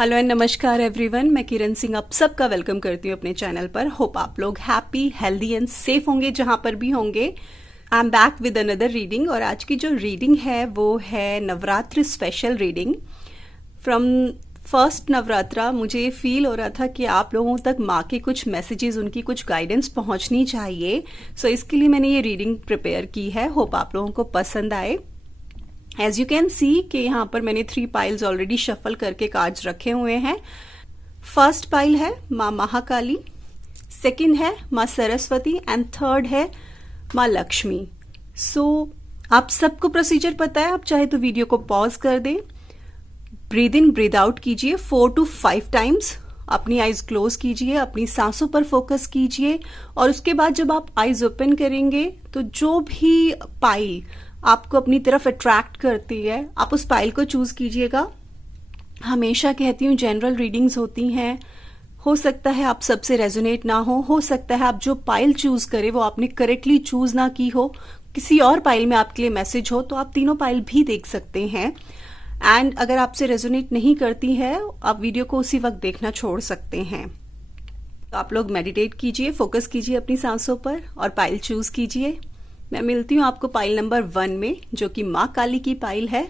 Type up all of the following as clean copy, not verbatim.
Hello and नमस्कार everyone, मैं किरण सिंह आप सबका वेलकम करती हूँ अपने चैनल पर। होप आप लोग हैप्पी, हेल्दी एंड सेफ होंगे जहां पर भी होंगे। I am back with another reading और आज की जो रीडिंग है वो है Navratri special reading from first Navratra. मुझे फील हो रहा था कि आप लोगों तक माँ के कुछ मैसेजेस, उनकी कुछ गाइडेंस पहुंचनी चाहिए। सो इसके लिए मैंने ये रीडिंग प्रिपेयर की है। होप आप लोगों को पसंद आए। एज यू कैन सी कि यहाँ पर मैंने 3 पाइल्स ऑलरेडी शफल करके कार्ड्स रखे हुए हैं। फर्स्ट पाइल है माँ महाकाली, सेकंड है माँ सरस्वती एंड थर्ड है माँ लक्ष्मी। सो आप सबको प्रोसीजर पता है। आप चाहे तो वीडियो को पॉज कर दें, ब्रीद इन ब्रीद आउट कीजिए 4 to 5 टाइम्स, अपनी आईज क्लोज कीजिए, अपनी सांसों पर फोकस कीजिए और उसके बाद जब आप आईज ओपन करेंगे तो जो भी पाइल आपको अपनी तरफ अट्रैक्ट करती है आप उस पाइल को चूज कीजिएगा। हमेशा कहती हूँ जनरल रीडिंग्स होती हैं, हो सकता है आप सबसे रेजोनेट ना हो सकता है आप जो पाइल चूज करें वो आपने करेक्टली चूज ना की हो, किसी और पाइल में आपके लिए मैसेज हो, तो आप तीनों पाइल भी देख सकते हैं। एंड अगर आपसे रेजोनेट नहीं करती है आप वीडियो को उसी वक्त देखना छोड़ सकते हैं। तो आप लोग मेडिटेट कीजिए, फोकस कीजिए अपनी सांसों पर और पाइल चूज कीजिए। मैं मिलती हूँ आपको पाइल नंबर 1 में, जो कि माँ काली की पाइल है।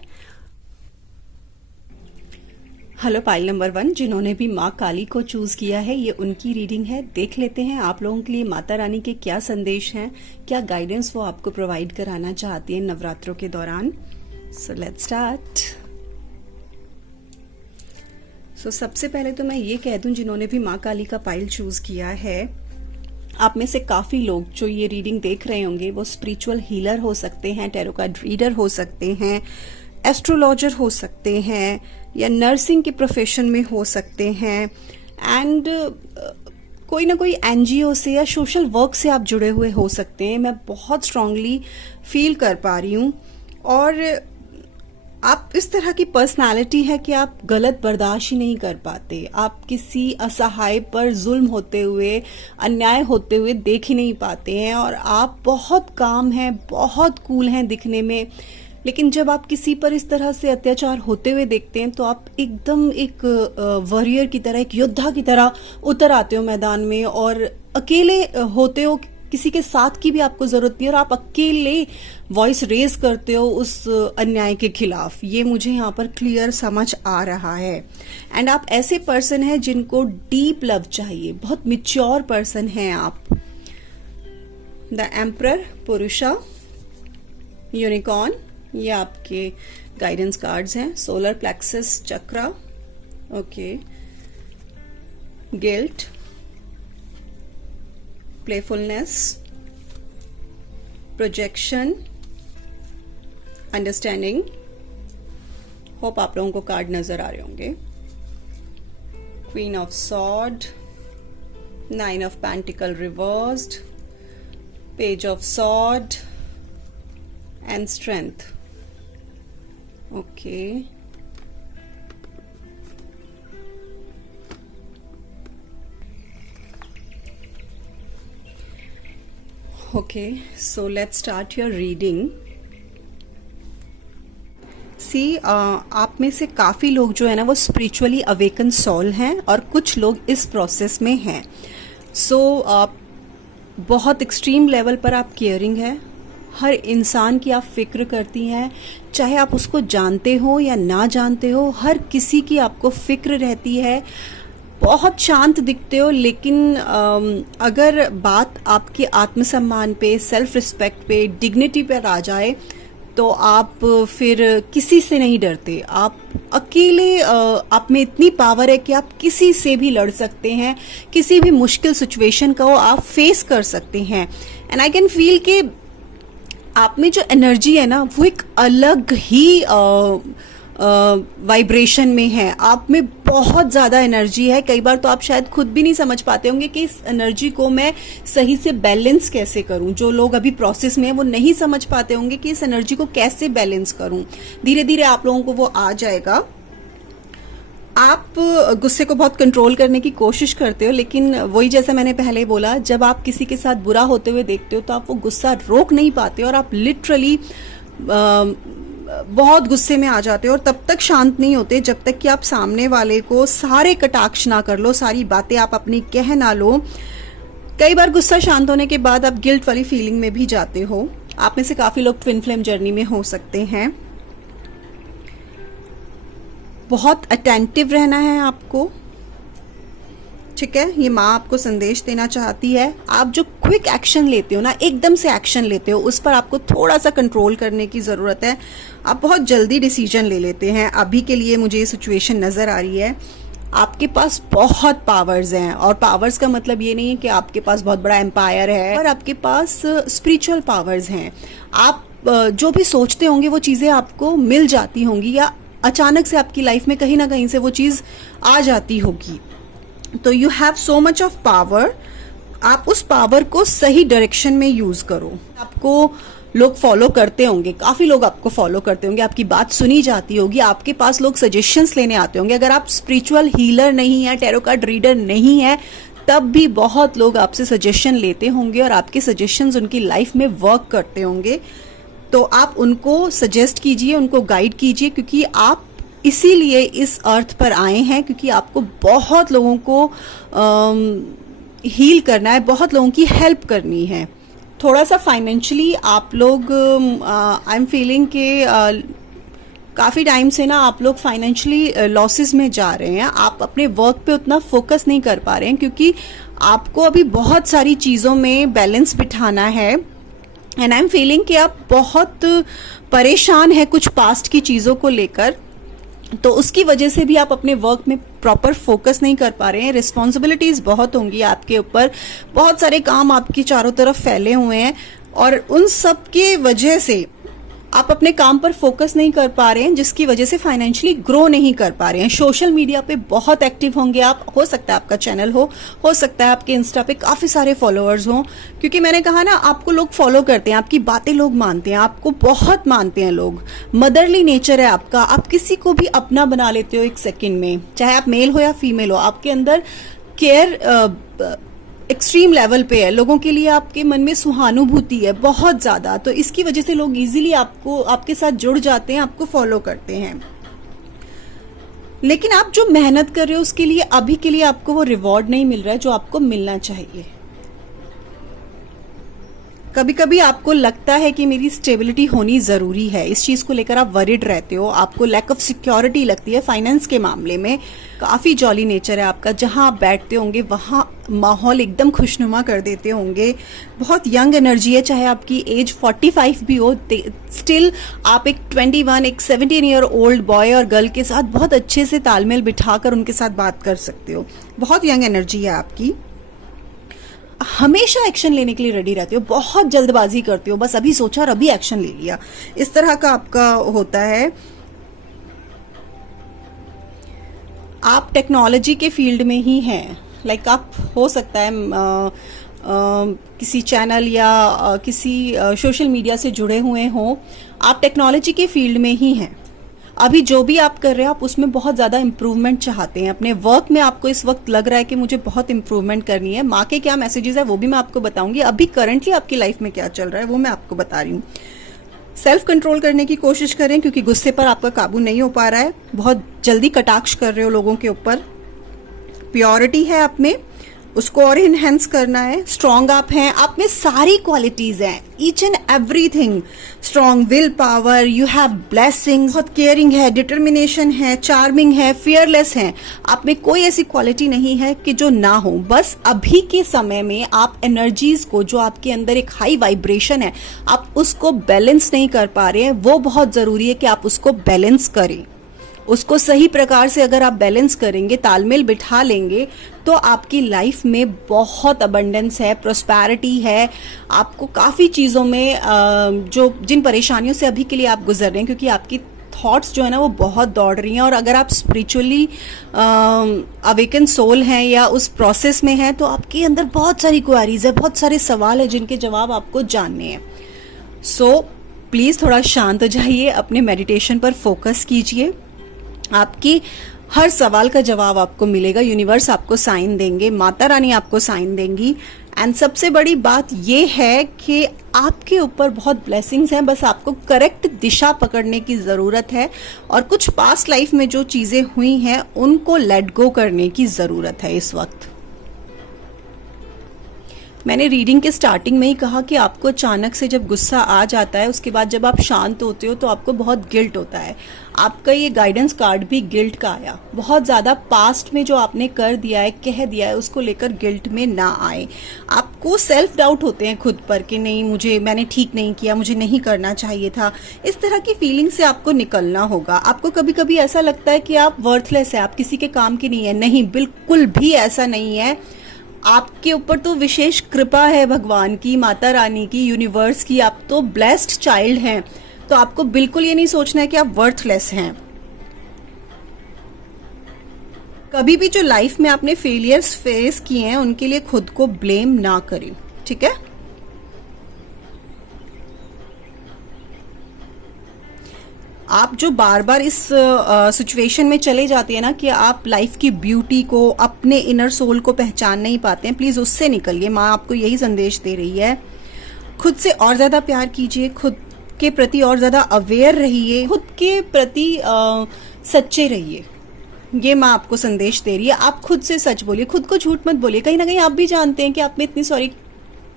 हेलो पाइल नंबर 1, जिन्होंने भी माँ काली को चूज किया है, ये उनकी रीडिंग है। देख लेते हैं आप लोगों के लिए माता रानी के क्या संदेश हैं, क्या गाइडेंस वो आपको प्रोवाइड कराना चाहती है नवरात्रों के दौरान। सो लेट्स स्टार्ट। सो सबसे पहले तो मैं ये कह दूं, जिन्होंने भी माँ काली का पाइल चूज किया है, आप में से काफी लोग जो ये रीडिंग देख रहे होंगे वो स्पिरिचुअल हीलर हो सकते हैं, टैरो कार्ड रीडर हो सकते हैं, एस्ट्रोलॉजर हो सकते हैं या नर्सिंग के प्रोफेशन में हो सकते हैं एंड कोई ना कोई एनजीओ से या सोशल वर्क से आप जुड़े हुए हो सकते हैं। मैं बहुत स्ट्रांगली फील कर पा रही हूँ। और आप इस तरह की पर्सनालिटी है कि आप गलत बर्दाश्त ही नहीं कर पाते। आप किसी असहाय पर जुल्म होते हुए, अन्याय होते हुए देख ही नहीं पाते हैं और आप बहुत काम हैं, बहुत कूल हैं दिखने में, लेकिन जब आप किसी पर इस तरह से अत्याचार होते हुए देखते हैं तो आप एकदम एक वॉरियर की तरह, एक योद्धा की तरह उतर आते हो मैदान में और अकेले होते हो। किसी के साथ की भी आपको जरूरत नहीं और आप अकेले वॉइस रेज करते हो उस अन्याय के खिलाफ। ये मुझे यहाँ पर क्लियर समझ आ रहा है। एंड आप ऐसे पर्सन हैं जिनको डीप लव चाहिए, बहुत मिच्योर पर्सन हैं आप। द एम्परर, पुरुषा, यूनिकॉर्न, ये आपके गाइडेंस कार्ड्स हैं। Solar plexus chakra, okay, guilt, playfulness, projection, understanding. Hope आप लोगों को कार्ड नजर आ रहे होंगे। Queen of sword, 9 of pentacle reversed, page of sword and strength. Okay, okay, so let's start your reading. See, आप में से काफ़ी लोग जो है ना वो स्पिरिचुअली अवेकन सोल हैं और कुछ लोग इस प्रोसेस में हैं। सो बहुत एक्सट्रीम लेवल पर आप केयरिंग है, हर इंसान की आप फिक्र करती हैं, चाहे आप उसको जानते हो या ना जानते हो, हर किसी की आपको फिक्र रहती है। बहुत शांत दिखते हो, लेकिन अगर बात आपके आत्मसम्मान पे, सेल्फ रिस्पेक्ट पे, डिग्निटी पे आ जाए तो आप फिर किसी से नहीं डरते। आप अकेले, आप में इतनी पावर है कि आप किसी से भी लड़ सकते हैं, किसी भी मुश्किल सिचुएशन को आप फेस कर सकते हैं। एंड आई कैन फील कि आप में जो एनर्जी है ना वो एक अलग ही वाइब्रेशन में है। आप में बहुत ज़्यादा एनर्जी है। कई बार तो आप शायद खुद भी नहीं समझ पाते होंगे कि इस एनर्जी को मैं सही से बैलेंस कैसे करूं। जो लोग अभी प्रोसेस में हैं वो नहीं समझ पाते होंगे कि इस एनर्जी को कैसे बैलेंस करूं। धीरे धीरे आप लोगों को वो आ जाएगा। आप गुस्से को बहुत कंट्रोल करने की कोशिश करते हो, लेकिन वही जैसा मैंने पहले बोला, जब आप किसी के साथ बुरा होते हुए देखते हो तो आप वो गुस्सा रोक नहीं पाते और आप लिटरली बहुत गुस्से में आ जाते हो और तब तक शांत नहीं होते जब तक कि आप सामने वाले को सारे कटाक्ष ना कर लो, सारी बातें आप अपनी कह ना लो। कई बार गुस्सा शांत होने के बाद आप गिल्ट वाली फीलिंग में भी जाते हो। आप में से काफी लोग ट्विन फ्लेम जर्नी में हो सकते हैं। बहुत अटेंटिव रहना है आपको, ठीक है। ये माँ आपको संदेश देना चाहती है। आप जो क्विक एक्शन लेते हो ना, एकदम से एक्शन लेते हो, उस पर आपको थोड़ा सा कंट्रोल करने की ज़रूरत है। आप बहुत जल्दी डिसीजन ले लेते हैं। अभी के लिए मुझे ये सिचुएशन नज़र आ रही है। आपके पास बहुत पावर्स हैं, और पावर्स का मतलब ये नहीं है कि आपके पास बहुत बड़ा एम्पायर है, और आपके पास स्पिरिचुअल पावर्स हैं। आप जो भी सोचते होंगे वो चीज़ें आपको मिल जाती होंगी, या अचानक से आपकी लाइफ में कहीं ना कहीं से वो चीज़ आ जाती होगी। तो you have so much of power. आप उस पावर को सही डायरेक्शन में यूज करो। आपको लोग फॉलो करते होंगे, काफी लोग आपको फॉलो करते होंगे, आपकी बात सुनी जाती होगी, आपके पास लोग सजेशंस लेने आते होंगे। अगर आप स्पिरिचुअल हीलर नहीं है, टैरो कार्ड रीडर नहीं है, तब भी बहुत लोग आपसे सजेशन लेते होंगे और आपके सजेशंस उनकी लाइफ में वर्क करते होंगे। तो आप उनको सजेस्ट कीजिए, उनको गाइड कीजिए, क्योंकि आप इसीलिए इस अर्थ पर आए हैं, क्योंकि आपको बहुत लोगों को हील करना है, बहुत लोगों की हेल्प करनी है। थोड़ा सा फाइनेंशियली आप लोग, आई एम फीलिंग के काफ़ी टाइम से ना आप लोग फाइनेंशियली लॉसेस में जा रहे हैं। आप अपने वर्क पे उतना फोकस नहीं कर पा रहे हैं, क्योंकि आपको अभी बहुत सारी चीज़ों में बैलेंस बिठाना है। एंड आई एम फीलिंग कि आप बहुत परेशान हैं कुछ पास्ट की चीज़ों को लेकर, तो उसकी वजह से भी आप अपने वर्क में प्रॉपर फोकस नहीं कर पा रहे हैं। रिस्पॉन्सिबिलिटीज बहुत होंगी आपके ऊपर, बहुत सारे काम आपकी चारों तरफ फैले हुए हैं, और उन सब के वजह से आप अपने काम पर फोकस नहीं कर पा रहे हैं, जिसकी वजह से फाइनेंशियली ग्रो नहीं कर पा रहे हैं। सोशल मीडिया पे बहुत एक्टिव होंगे आप, हो सकता है आपका चैनल हो सकता है आपके इंस्टा पे काफी सारे फॉलोअर्स हों, क्योंकि मैंने कहा ना, आपको लोग फॉलो करते हैं, आपकी बातें लोग मानते हैं, आपको बहुत मानते हैं लोग। मदरली नेचर है आपका, आप किसी को भी अपना बना लेते हो एक सेकेंड में, चाहे आप मेल हो या फीमेल हो। आपके अंदर केयर एक्सट्रीम लेवल पे है, लोगों के लिए आपके मन में सहानुभूति है बहुत ज्यादा। तो इसकी वजह से लोग इजीली आपके साथ जुड़ जाते हैं, आपको फॉलो करते हैं। लेकिन आप जो मेहनत कर रहे हो उसके लिए अभी के लिए आपको वो रिवॉर्ड नहीं मिल रहा है जो आपको मिलना चाहिए। कभी कभी आपको लगता है कि मेरी स्टेबिलिटी होनी जरूरी है, इस चीज को लेकर आप वरिड रहते हो, आपको लैक ऑफ सिक्योरिटी लगती है। फाइनेंस के मामले में काफी जॉली नेचर है आपका, जहां आप बैठते होंगे वहां माहौल एकदम खुशनुमा कर देते होंगे। बहुत यंग एनर्जी है, चाहे आपकी एज 45 भी हो, स्टिल आप एक 21, एक 17 ईयर ओल्ड बॉय और गर्ल के साथ बहुत अच्छे से तालमेल बिठाकर उनके साथ बात कर सकते हो। बहुत यंग एनर्जी है आपकी। हमेशा एक्शन लेने के लिए रेडी रहते हो, बहुत जल्दबाजी करते हो, बस अभी सोचा और अभी एक्शन ले लिया, इस तरह का आपका होता है। आप टेक्नोलॉजी के फील्ड में ही हैं, लाइक आप हो सकता है किसी चैनल या किसी सोशल मीडिया से जुड़े हुए हों, आप टेक्नोलॉजी के फील्ड में ही हैं। अभी जो भी आप कर रहे हो आप उसमें बहुत ज़्यादा इम्प्रूवमेंट चाहते हैं अपने वर्क में। आपको इस वक्त लग रहा है कि मुझे बहुत इम्प्रूवमेंट करनी है। माँ के क्या मैसेजेस है वो भी मैं आपको बताऊंगी। अभी करंटली आपकी लाइफ में क्या चल रहा है वो मैं आपको बता रही हूँ। सेल्फ कंट्रोल करने की कोशिश करें, क्योंकि गुस्से पर आपका काबू नहीं हो पा रहा है, बहुत जल्दी कटाक्ष कर रहे हो लोगों के ऊपर। प्योरिटी है आप में, उसको और इनहेंस करना है। स्ट्रांग आप हैं, आप में सारी क्वालिटीज हैं, each and everything. Strong will power, you have blessing, बहुत केयरिंग है, डिटर्मिनेशन है, चार्मिंग है, फियरलेस है। आप में कोई ऐसी क्वालिटी नहीं है कि जो ना हो। बस अभी के समय में आप एनर्जीज को, जो आपके अंदर एक हाई वाइब्रेशन है, आप उसको बैलेंस नहीं कर पा रहे हैं। वो बहुत जरूरी है कि आप उसको बैलेंस करें। उसको सही प्रकार से अगर आप बैलेंस करेंगे, तालमेल बिठा लेंगे, तो आपकी लाइफ में बहुत अबंडेंस है, प्रोस्पैरिटी है। आपको काफ़ी चीज़ों में जिन परेशानियों से अभी के लिए आप गुजर रहे हैं, क्योंकि आपकी थॉट्स जो है ना वो बहुत दौड़ रही हैं, और अगर आप स्पिरिचुअली अवेकन सोल हैं या उस प्रोसेस में हैं, तो आपके अंदर बहुत सारी क्वेरीज है, बहुत सारे सवाल है जिनके जवाब आपको जानने हैं। सो प्लीज़ थोड़ा शांत हो जाइए, अपने मेडिटेशन पर फोकस कीजिए। आपकी हर सवाल का जवाब आपको मिलेगा, यूनिवर्स आपको साइन देंगे, माता रानी आपको साइन देंगी। एंड सबसे बड़ी बात यह है कि आपके ऊपर बहुत ब्लेसिंग्स हैं, बस आपको करेक्ट दिशा पकड़ने की ज़रूरत है और कुछ पास्ट लाइफ में जो चीज़ें हुई हैं उनको लेट गो करने की ज़रूरत है इस वक्त। मैंने रीडिंग के स्टार्टिंग में ही कहा कि आपको अचानक से जब गुस्सा आ जाता है, उसके बाद जब आप शांत होते हो तो आपको बहुत गिल्ट होता है। आपका ये गाइडेंस कार्ड भी गिल्ट का आया। बहुत ज़्यादा पास्ट में जो आपने कर दिया है, कह दिया है, उसको लेकर गिल्ट में ना आए। आपको सेल्फ डाउट होते हैं खुद पर कि नहीं, मैंने ठीक नहीं किया, मुझे नहीं करना चाहिए था। इस तरह की फीलिंग से आपको निकलना होगा। आपको कभी कभी ऐसा लगता है कि आप वर्थलेस है, आप किसी के काम की नहीं है। नहीं, बिल्कुल भी ऐसा नहीं है। आपके ऊपर तो विशेष कृपा है भगवान की, माता रानी की, यूनिवर्स की। आप तो ब्लेस्ड चाइल्ड हैं। तो आपको बिल्कुल ये नहीं सोचना है कि आप वर्थलेस हैं। कभी भी जो लाइफ में आपने फेलियर्स फेस किए हैं उनके लिए खुद को ब्लेम ना करें, ठीक है। आप जो बार बार इस सिचुएशन में चले जाते हैं ना कि आप लाइफ की ब्यूटी को, अपने इनर सोल को पहचान नहीं पाते हैं, प्लीज उससे निकलिए। माँ आपको यही संदेश दे रही है। खुद से और ज्यादा प्यार कीजिए, खुद के प्रति और ज्यादा अवेयर रहिए, खुद के प्रति सच्चे रहिए। ये माँ आपको संदेश दे रही है। आप खुद से सच बोलिए, खुद को झूठ मत बोलिए। कहीं ना कहीं आप भी जानते हैं कि आप में इतनी सारी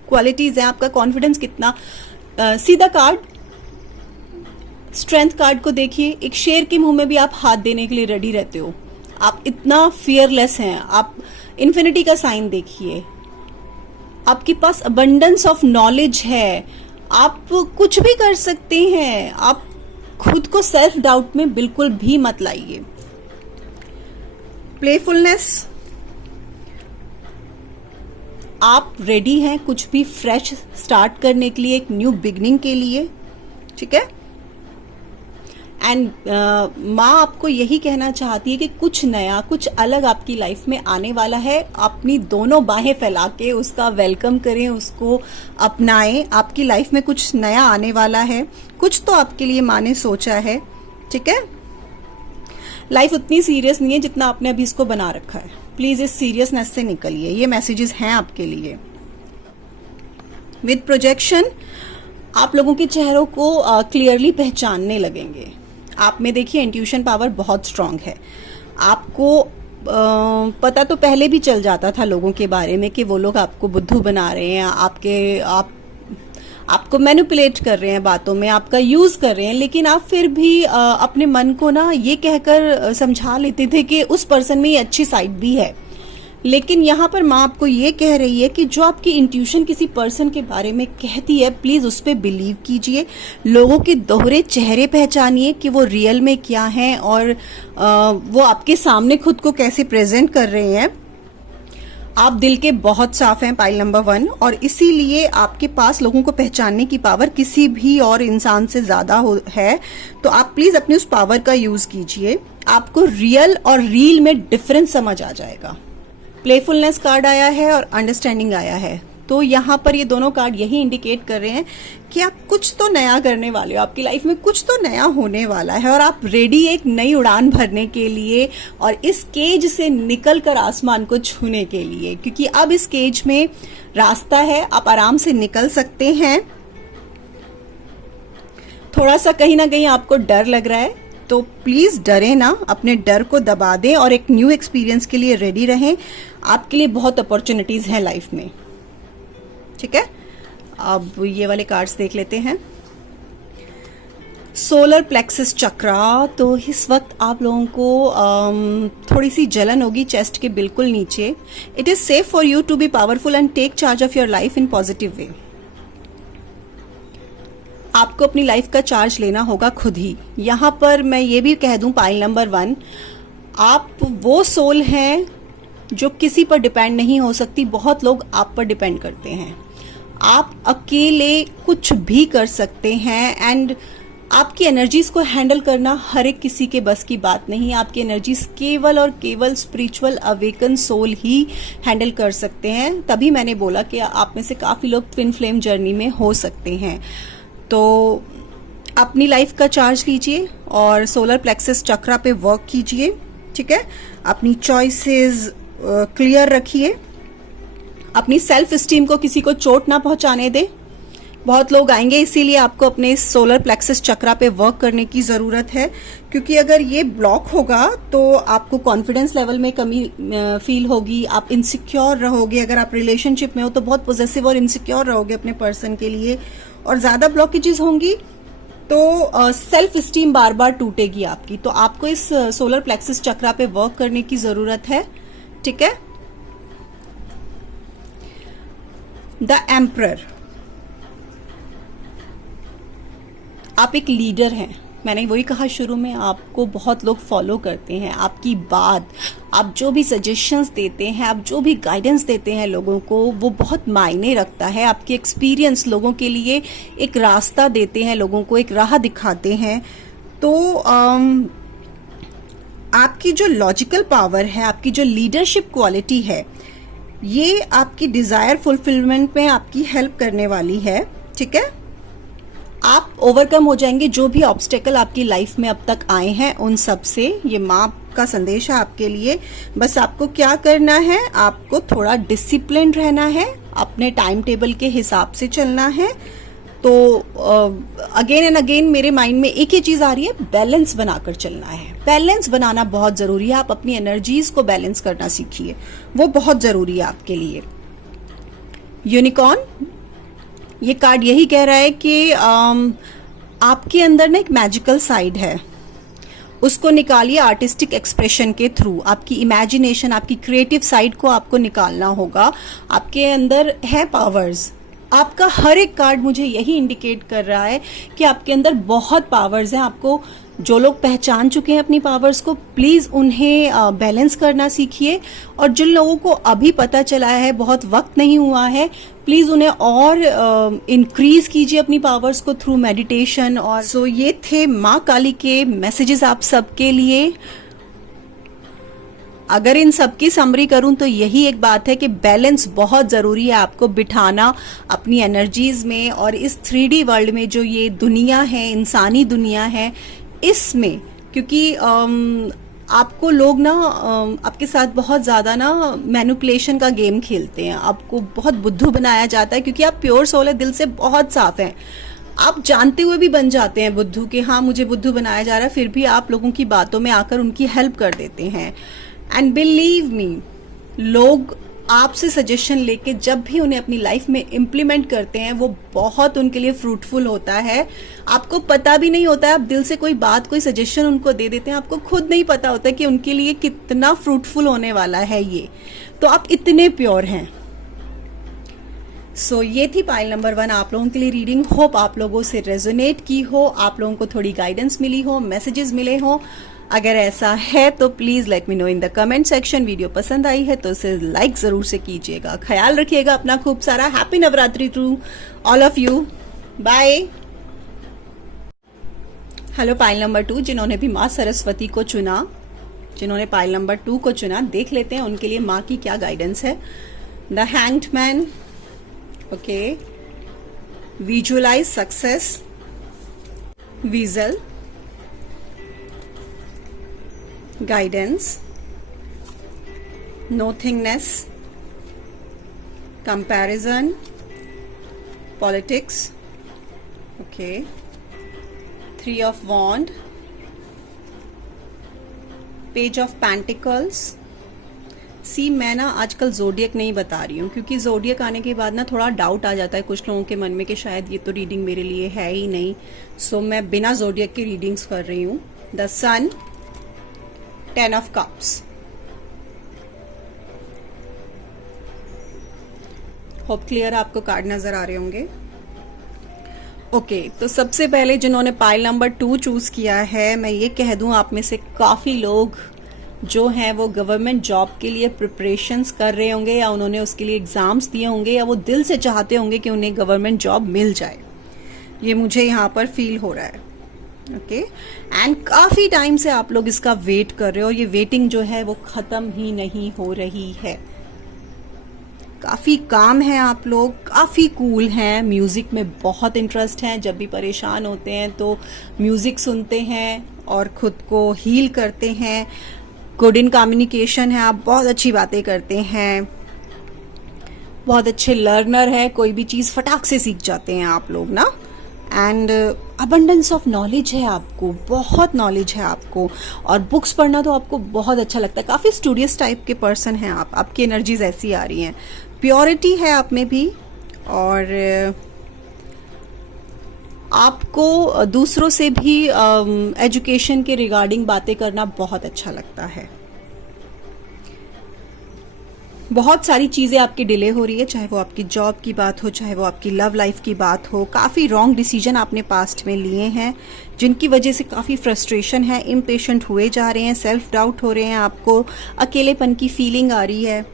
क्वालिटीज हैं, आपका कॉन्फिडेंस कितना। सीधा कार्ड, स्ट्रेंथ कार्ड को देखिए। एक शेर के मुंह में भी आप हाथ देने के लिए रेडी रहते हो। आप इतना फियरलेस हैं। आप इन्फिनिटी का साइन देखिए। आपके पास अबंडेंस ऑफ नॉलेज है। आप कुछ भी कर सकते हैं। आप खुद को सेल्फ डाउट में बिल्कुल भी मत लाइए। प्लेफुलनेस, आप रेडी हैं कुछ भी फ्रेश स्टार्ट करने के लिए, एक न्यू बिगनिंग के लिए, ठीक है। एंड माँ आपको यही कहना चाहती है कि कुछ नया, कुछ अलग आपकी लाइफ में आने वाला है। अपनी दोनों बाहें फैला के उसका वेलकम करें, उसको अपनाएं। आपकी लाइफ में कुछ नया आने वाला है। कुछ तो आपके लिए माँ ने सोचा है, ठीक है। लाइफ उतनी सीरियस नहीं है जितना आपने अभी इसको बना रखा है। प्लीज इस सीरियसनेस से निकलिए। ये मैसेजेस हैं आपके लिए। विद प्रोजेक्शन, आप लोगों के चेहरों को क्लियरली पहचानने लगेंगे। आप में देखिए इंट्यूशन पावर बहुत स्ट्रांग है। आपको पता तो पहले भी चल जाता था लोगों के बारे में कि वो लोग आपको बुद्धू बना रहे हैं, आपको मैनिपुलेट कर रहे हैं बातों में, आपका यूज कर रहे हैं। लेकिन आप फिर भी अपने मन को ना ये कहकर समझा लेते थे कि उस पर्सन में ये अच्छी साइड भी है। लेकिन यहाँ पर माँ आपको ये कह रही है कि जो आपकी इंट्यूशन किसी पर्सन के बारे में कहती है, प्लीज उस पर बिलीव कीजिए। लोगों के दोहरे चेहरे पहचानिए कि वो रियल में क्या हैं और वो आपके सामने खुद को कैसे प्रेजेंट कर रहे हैं। आप दिल के बहुत साफ हैं, पाइल नंबर 1, और इसीलिए आपके पास लोगों को पहचानने की पावर किसी भी और इंसान से ज्यादा है। तो आप प्लीज अपनी उस पावर का यूज कीजिए। आपको रियल और रील में डिफरेंस समझ आ जाएगा। प्लेफुलनेस कार्ड आया है और अंडरस्टैंडिंग आया है। तो यहाँ पर ये दोनों कार्ड यही इंडिकेट कर रहे हैं कि आप कुछ तो नया करने वाले हो। आपकी लाइफ में कुछ तो नया होने वाला है और आप रेडी एक नई उड़ान भरने के लिए और इस केज से निकलकर आसमान को छूने के लिए, क्योंकि अब इस केज में रास्ता है, आप आराम से निकल सकते हैं। थोड़ा सा कहीं ना कहीं आपको डर लग रहा है, तो प्लीज डरे ना, अपने डर को दबा दें और एक न्यू एक्सपीरियंस के लिए रेडी रहें। आपके लिए बहुत अपॉर्चुनिटीज हैं लाइफ में, ठीक है। अब ये वाले कार्ड्स देख लेते हैं। सोलर प्लेक्सस चक्रा। तो इस वक्त आप लोगों को थोड़ी सी जलन होगी चेस्ट के बिल्कुल नीचे। It is safe for you to be powerful and take charge of your life in positive way. आपको अपनी लाइफ का चार्ज लेना होगा खुद ही। यहां पर मैं ये भी कह दूं, पाइल नंबर 1, आप वो सोल हैं जो किसी पर डिपेंड नहीं हो सकती। बहुत लोग आप पर डिपेंड करते हैं। आप अकेले कुछ भी कर सकते हैं एंड आपकी एनर्जीज को हैंडल करना हर एक किसी के बस की बात नहीं। आपकी एनर्जीज केवल और केवल स्पिरिचुअल अवेकन सोल ही हैंडल कर सकते हैं। तभी मैंने बोला कि आप में से काफी लोग ट्विन फ्लेम जर्नी में हो सकते हैं। तो अपनी लाइफ का चार्ज लीजिए और सोलर प्लेक्सस चक्रा पे वर्क कीजिए, ठीक है। अपनी चॉइसेस क्लियर रखिए। अपनी सेल्फ स्टीम को किसी को चोट ना पहुंचाने दे। बहुत लोग आएंगे, इसीलिए आपको अपने सोलर प्लेक्सस चक्रा पे वर्क करने की ज़रूरत है, क्योंकि अगर ये ब्लॉक होगा तो आपको कॉन्फिडेंस लेवल में कमी फील होगी, आप इनसिक्योर रहोगे। अगर आप रिलेशनशिप में हो तो बहुत पॉजेसिव और इनसिक्योर रहोगे अपने पर्सन के लिए, और ज़्यादा ब्लॉकेजेस होंगी तो सेल्फ स्टीम बार बार टूटेगी आपकी। तो आपको इस सोलर प्लेक्सस चक्रा पे वर्क करने की ज़रूरत है, ठीक है। द एम्परर, आप एक लीडर हैं। मैंने वही कहा शुरू में, आपको बहुत लोग फॉलो करते हैं, आपकी बात, आप जो भी सजेशंस देते हैं, आप जो भी गाइडेंस देते हैं लोगों को, वो बहुत मायने रखता है। आपकी एक्सपीरियंस लोगों के लिए एक रास्ता देते हैं, लोगों को एक राह दिखाते हैं। तो आपकी जो लॉजिकल पावर है, आपकी जो लीडरशिप क्वालिटी है, ये आपकी डिजायर फुलफिलमेंट में आपकी हेल्प करने वाली है, ठीक है। आप ओवरकम हो जाएंगे जो भी ऑब्स्टेकल आपकी लाइफ में अब तक आए हैं उन सब से। ये माँ का संदेश है आपके लिए। बस आपको क्या करना है, आपको थोड़ा डिसिप्लिन रहना है, अपने टाइम टेबल के हिसाब से चलना है। तो अगेन एंड अगेन मेरे माइंड में एक ही चीज आ रही है, बैलेंस बनाकर चलना है। बैलेंस बनाना बहुत जरूरी है। आप अपनी एनर्जीज को बैलेंस करना सीखिए, वो बहुत जरूरी है आपके लिए। यूनिकॉर्न, ये कार्ड यही कह रहा है कि आपके अंदर ना एक मैजिकल साइड है, उसको निकालिए आर्टिस्टिक एक्सप्रेशन के थ्रू। आपकी इमेजिनेशन, आपकी क्रिएटिव साइड को आपको निकालना होगा। आपके अंदर है पावर्स। आपका हर एक कार्ड मुझे यही इंडिकेट कर रहा है कि आपके अंदर बहुत पावर्स हैं। आपको जो लोग पहचान चुके हैं अपनी पावर्स को, प्लीज उन्हें बैलेंस करना सीखिए। और जिन लोगों को अभी पता चला है, बहुत वक्त नहीं हुआ है, प्लीज उन्हें और इंक्रीज कीजिए अपनी पावर्स को थ्रू मेडिटेशन। और सो ये थे माँ काली के मैसेजेस आप सबके लिए। अगर इन सब की समरी करूं तो यही एक बात है कि बैलेंस बहुत जरूरी है आपको बिठाना अपनी एनर्जीज में। और इस 3D वर्ल्ड में जो ये दुनिया है, इंसानी दुनिया है, इसमें क्योंकि आपको लोग ना आपके साथ बहुत ज़्यादा ना मैनिपुलेशन का गेम खेलते हैं। आपको बहुत बुद्धू बनाया जाता है, क्योंकि आप प्योर सोल है, दिल से बहुत साफ हैं। आप जानते हुए भी बन जाते हैं बुद्धू के, हाँ मुझे बुद्धू बनाया जा रहा है, फिर भी आप लोगों की बातों में आकर उनकी हेल्प कर देते हैं। एंड बिलीव मी, लोग आपसे सजेशन लेके जब भी उन्हें अपनी लाइफ में इम्प्लीमेंट करते हैं, वो बहुत उनके लिए फ्रूटफुल होता है। आपको पता भी नहीं होता है, आप दिल से कोई बात, कोई सजेशन उनको दे देते हैं, आपको खुद नहीं पता होता कि उनके लिए कितना फ्रूटफुल होने वाला है ये। तो आप इतने प्योर हैं। सो ये थी पाइल नंबर 1 आप लोगों के लिए रीडिंग। होप आप लोगों से रेजोनेट की हो, आप लोगों को थोड़ी गाइडेंस मिली हो, मैसेजेस मिले हो। अगर ऐसा है तो please let me know in the comment section. Video पसंद आई है तो उसे लाइक जरूर से कीजिएगा। ख्याल रखिएगा अपना खूब सारा। Happy Navratri to all of you. Bye. Hello pile number 2, जिन्होंने भी माँ सरस्वती को चुना, जिन्होंने पाइल नंबर 2 को चुना, देख लेते हैं उनके लिए माँ की क्या गाइडेंस है। The hanged man, okay. Visualise success, weasel, guidance, nothingness, comparison, politics, okay, 3 of wand, page of pentacles। सी मैं ना आजकल जोडियक नहीं बता रही हूँ, क्योंकि जोडियक आने के बाद ना थोड़ा डाउट आ जाता है कुछ लोगों के मन में कि शायद ये तो रीडिंग मेरे लिए है ही नहीं। सो मैं बिना जोडियक की रीडिंग्स कर रही हूँ। The sun, 10 of cups। Hope clear आपको कार्ड नजर आ रहे होंगे। ओके, तो सबसे पहले जिन्होंने पाइल नंबर 2 चूज किया है, मैं ये कह दूं आप में से काफी लोग जो हैं वो गवर्नमेंट जॉब के लिए प्रिपरेशंस कर रहे होंगे, या उन्होंने उसके लिए एग्जाम्स दिए होंगे, या वो दिल से चाहते होंगे कि उन्हें गवर्नमेंट जॉब मिल जाए। ये मुझे यहाँ पर फील हो रहा है। ओके, एंड काफी टाइम से आप लोग इसका वेट कर रहे हो, और ये वेटिंग जो है वो खत्म ही नहीं हो रही है। काफी काम है आप लोग, काफी कूल हैं, म्यूजिक में बहुत इंटरेस्ट है। जब भी परेशान होते हैं तो म्यूजिक सुनते हैं और खुद को हील करते हैं। गुड इन कम्युनिकेशन है, आप बहुत अच्छी बातें करते हैं। बहुत अच्छे लर्नर है, कोई भी चीज फटाक से सीख जाते हैं आप लोग ना। एंड अबंडेंस ऑफ नॉलेज है आपको, बहुत नॉलेज है आपको, और बुक्स पढ़ना तो आपको बहुत अच्छा लगता है। काफी स्टूडियस टाइप के पर्सन हैं आप, आपकी एनर्जीज ऐसी आ रही हैं, प्योरिटी है आप में भी, और आपको दूसरों से भी एजुकेशन के रिगार्डिंग बातें करना बहुत अच्छा लगता है। बहुत सारी चीजें आपकी डिले हो रही है, चाहे वो आपकी जॉब की बात हो, चाहे वो आपकी लव लाइफ की बात हो। काफी रॉन्ग डिसीजन आपने पास्ट में लिए हैं, जिनकी वजह से काफी फ्रस्ट्रेशन है, इम्पेशेंट हुए जा रहे हैं, सेल्फ डाउट हो रहे हैं, आपको अकेलेपन की फीलिंग आ रही है।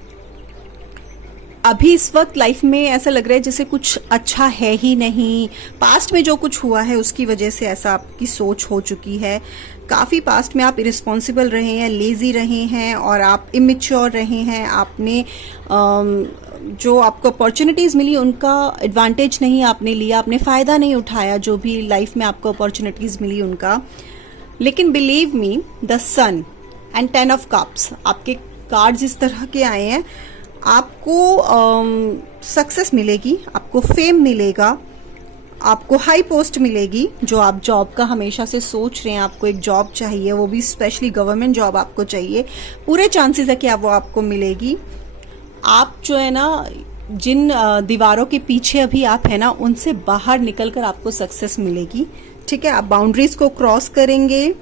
अभी इस वक्त लाइफ में ऐसा लग रहा है जैसे कुछ अच्छा है ही नहीं। पास्ट में जो कुछ हुआ है उसकी वजह से ऐसा आपकी सोच हो चुकी है। काफी पास्ट में आप इरिस्पॉन्सिबल रहे हैं, लेजी रहे हैं, और आप इमेच्योर रहे हैं। आपने जो आपको अपॉर्चुनिटीज मिली उनका एडवांटेज नहीं आपने लिया, आपने फायदा नहीं उठाया जो भी लाइफ में आपको अपॉर्चुनिटीज मिली उनका। लेकिन believe me, the sun and 10 of cups, आपके कार्ड्स इस तरह के आए हैं। आपको सक्सेस मिलेगी, आपको फेम मिलेगा, आपको हाई पोस्ट मिलेगी, जो आप जॉब का हमेशा से सोच रहे हैं। आपको एक जॉब चाहिए, वो भी स्पेशली गवर्नमेंट जॉब आपको चाहिए। पूरे चांसेस है कि वो आपको मिलेगी। आप जो है ना, जिन दीवारों के पीछे अभी आप है ना, उनसे बाहर निकलकर आपको सक्सेस मिलेगी। ठीक है, आप बाउंड्रीज को क्रॉस करेंगे,